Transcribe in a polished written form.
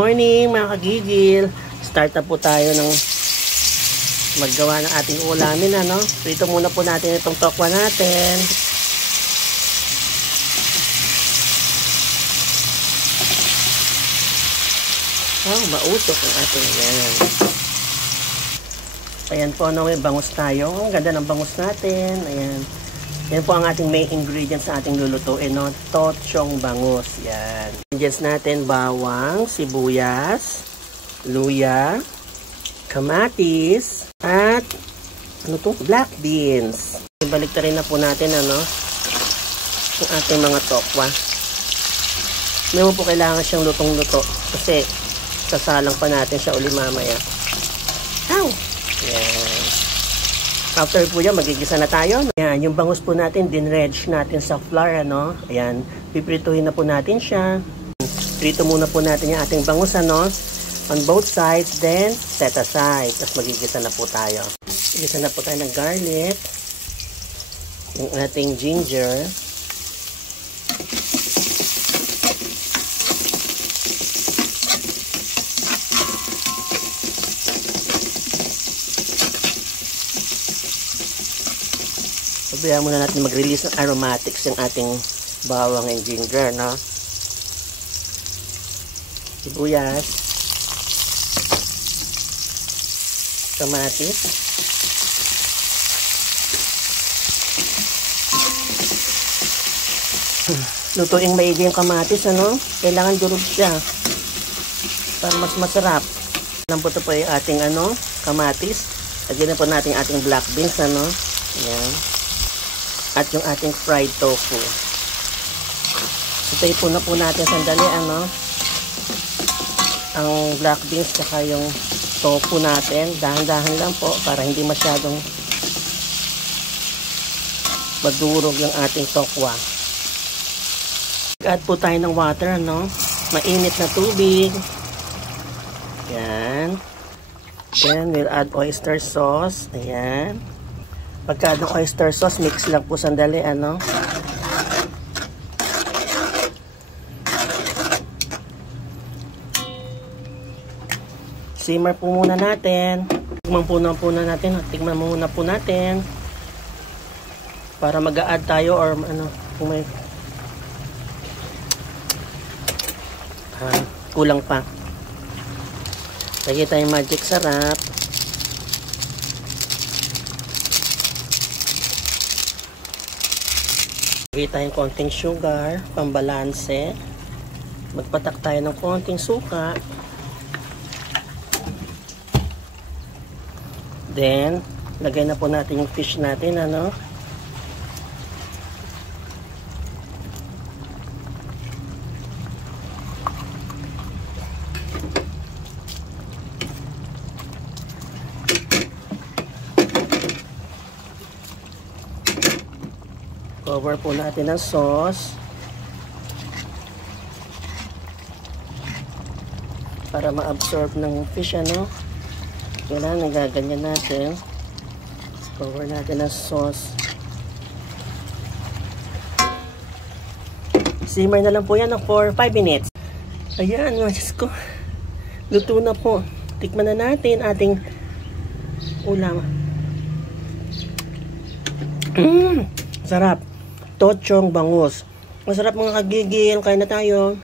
Morning mga kagigil. Start na po tayo ng maggawa ng ating ulamin. Prito muna po natin itong tokwa natin. Mausok ang ating yan. Ayan po, bangus tayo. Ang ganda ng bangus natin. Ayan. Yan po ang ating main ingredients sa ating lulutuin, tochong bangus. Yan. Ingredients natin, bawang, sibuyas, luya, kamatis, at black beans. Ibalik rin na po natin, ang ating mga tokwa. Hindi mo po kailangan siyang lutong-luto kasi sasalang pa natin siya uli mamaya. Yan. After po yan, magigisa na tayo. Ayan, yung bangus po natin, dinredge natin sa flour, Ayan, piprituhin na po natin siya. Prito muna po natin yung ating bangus, on both sides, then set aside. Tapos magigisa na po tayo. Magigisa na po tayo ng garlic, yung ating ginger, sabihan muna natin mag-release ng aromatics yung ating bawang and ginger, sibuyas, kamatis, lutuing maigi yung kamatis, kailangan durog siya para mas masarap. Lambuto po yung ating kamatis. Lagyan na po natin yung ating black beans, ayan. At yung ating fried tofu. Ito po na po natin sandali, ang black beans saka yung tofu natin. Dahan-dahan lang po para hindi masyadong madurog yung ating tokwa. Add po tayo ng water, mainit na tubig. Yan. Then we'll add oyster sauce. Ayan. Pagka oyster sauce, mix lang po sandali, simmer po muna natin. Tignan muna po natin. Para mag-a-add tayo or kung may kulang pa. Lagyan tayong magic sarap. Lagay tayong konting sugar, pambalanse. Magpatak tayo ng konting suka. Then, lagay na po natin yung fish natin, Cover po natin ng sauce para ma-absorb ng fish, kailangan nagaganyan natin. Cover natin ng sauce. Simmer na lang po yan for 5 minutes. Ayan, Diyos ko, luto na po. Tikman na natin ating ulam. Sarap. Tochong bangus. Masarap mga kagigil. Kain na tayo.